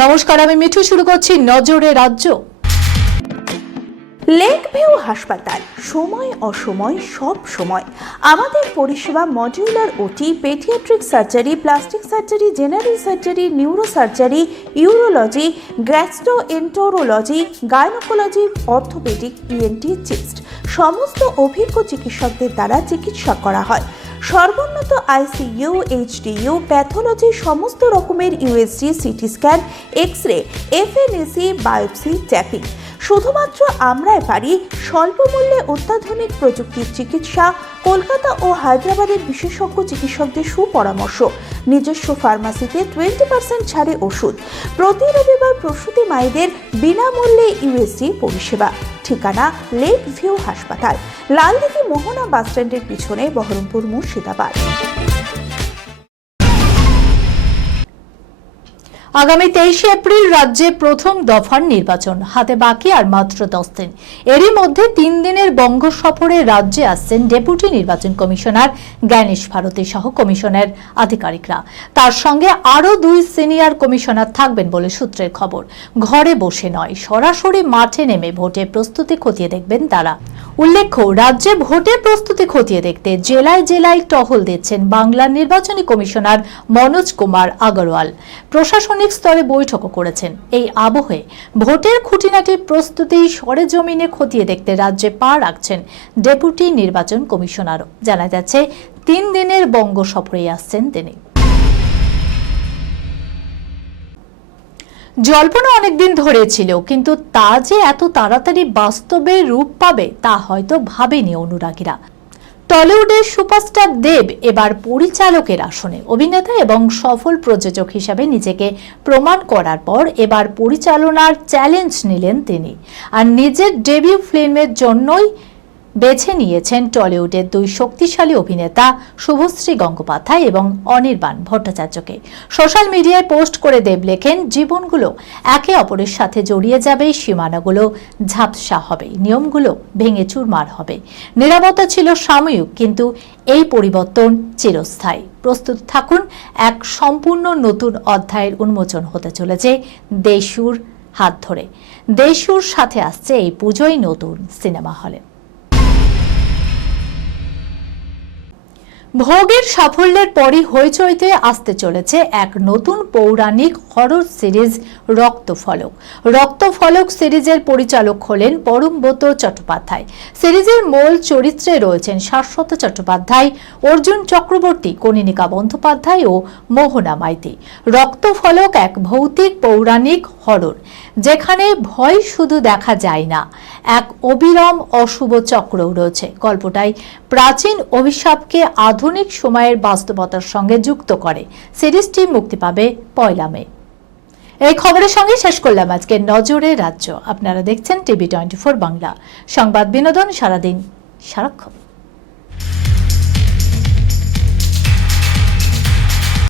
নমস্কার, আমি মিঠু। শুরু করছি নজরে রাজ্য। লেক ভিউ হাসপাতাল, সময় অসময় সব সময় আমাদের পরিষেবা modular OT, paediatric surgery, plastic surgery, general surgery, neuro surgery, urology, gastroenterology, gynaecology, orthopaedic, ENT, chest সমস্ত অভিজ্ঞ চিকিৎসকদের দ্বারা চিকিৎসা করা হয়। সর্বোন্নত আইসিইউ, এইচডিইউ, প্যাথোলজি, সমস্ত রকমের USG, CT scan, X-ray, FNAC, biopsy, tapping. শুধুমাত্র আমরাই পারি স্বল্প মূল্যে অত্যাধুনিক প্রযুক্তির চিকিৎসা। কলকাতা ও হায়দ্রাবাদের বিশেষজ্ঞ চিকিৎসকদের সুপরামর্শ, নিজস্ব ফার্মাসিতে 20% ছাড়ে ওষুধ, প্রতি রবিবার প্রসূতি মায়েদের বিনামূল্যে ইউএসজি পরিষেবা। ঠিকানা লেক ভিউ হাসপাতাল, লালদিঘি মোহনা বাসস্ট্যান্ডের পিছনে, বহরমপুর, মুর্শিদাবাদ। আগামী 23 এপ্রিল রাজ্যে প্রথম দফার নির্বাচন, হাতে বাকি আর মাত্র 10 দিন। এরই মধ্যে 3 দিনের বঙ্গ সফরে রাজ্যে আসছেন ডেপুটি নির্বাচন কমিশনার জ্ঞানেশ ভারতী সহ কমিশনের আধিকারিকরা। তার সঙ্গে আরও 2 সিনিয়র কমিশনার থাকবেন বলে সূত্রের খবর। ঘরে বসে নয়, সরাসরি মাঠে নেমে ভোটের প্রস্তুতি খতিয়ে দেখবেন তারা। উল্লেখ্য, রাজ্যে ভোটের প্রস্তুতি খতিয়ে দেখতে জেলায় জেলায় টহল দিচ্ছেন বাংলার নির্বাচনী কমিশনার মনোজ কুমার আগরওয়াল। প্রশাসনিক স্তরে বৈঠকও করেছেন। এই আবহে ভোটের খুঁটিনাটি প্রস্তুতি সরেজমিনে খতিয়ে দেখতে রাজ্যে পা রাখছেন ডেপুটি নির্বাচন কমিশনারও। জানা যাচ্ছে 3 দিনের বঙ্গ সফরে আসছেন তিনি। জল্পনা অনেকদিন ধরে ছিল, কিন্তু তা যে এত তাড়াতাড়ি বাস্তবে রূপ পাবে তা হয়তো ভাবেনি অনুরাগীরা। টলিউডের সুপারস্টার দেব এবার পরিচালকের আসনে। অভিনেতা এবং সফল প্রযোজক হিসাবে নিজেকে প্রমাণ করার পর এবার পরিচালনার চ্যালেঞ্জ নিলেন তিনি। আর নিজের ডেবিউ ফিল্মের জন্যই বেছে নিয়েছেন টলিউডের 2 শক্তিশালী অভিনেতা শুভশ্রী গঙ্গোপাধ্যায় এবং অনির্বাণ ভট্টাচার্যকে। সোশ্যাল মিডিয়ায় পোস্ট করে দেব লেখেন, জীবনগুলো একে অপরের সাথে জড়িয়ে যাবে, সীমানাগুলো ঝাপসা হবে, নিয়মগুলো ভেঙে চুরমার হবে। নীরবতা ছিল সাময়িক, কিন্তু এই পরিবর্তন চিরস্থায়ী। প্রস্তুত থাকুন, এক সম্পূর্ণ নতুন অধ্যায়ের উন্মোচন হতে চলেছে দেশুর হাত ধরে। দেশুর সাথে আসছে এই পুজোয় নতুন সিনেমা হলে। ভোগের সাফল্যের পরই হইচইতে আসতে চলেছে এক নতুন পৌরাণিক হরর সিরিজ রক্তফলক। রক্তফলক সিরিজের পরিচালক হলেন পরমব্রত চট্টোপাধ্যায়। সিরিজের মূল চরিত্রে রয়েছেন শাশ্বত চট্টোপাধ্যায়, অর্জুন চক্রবর্তী, কনীনিকা বন্দ্যোপাধ্যায় ও মোহনা মাইতি। রক্তফলক এক ভৌতিক পৌরাণিক হরর, যেখানে ভয় শুধু দেখা যায় না, এক অবিরাম অশুভ চক্রও রয়েছে। গল্পটাই প্রাচীন অভিশাপকে আধুনিক সময়ের বাস্তবতার সঙ্গে যুক্ত করে। সিরিজটি মুক্তি পাবে 1 মে। এই খবরের সঙ্গে শেষ করলাম আজকে নজরে রাজ্য। আপনারা দেখছেন টিভি 24 বাংলা, সংবাদ বিনোদন সারাদিন সারাক্ষণ।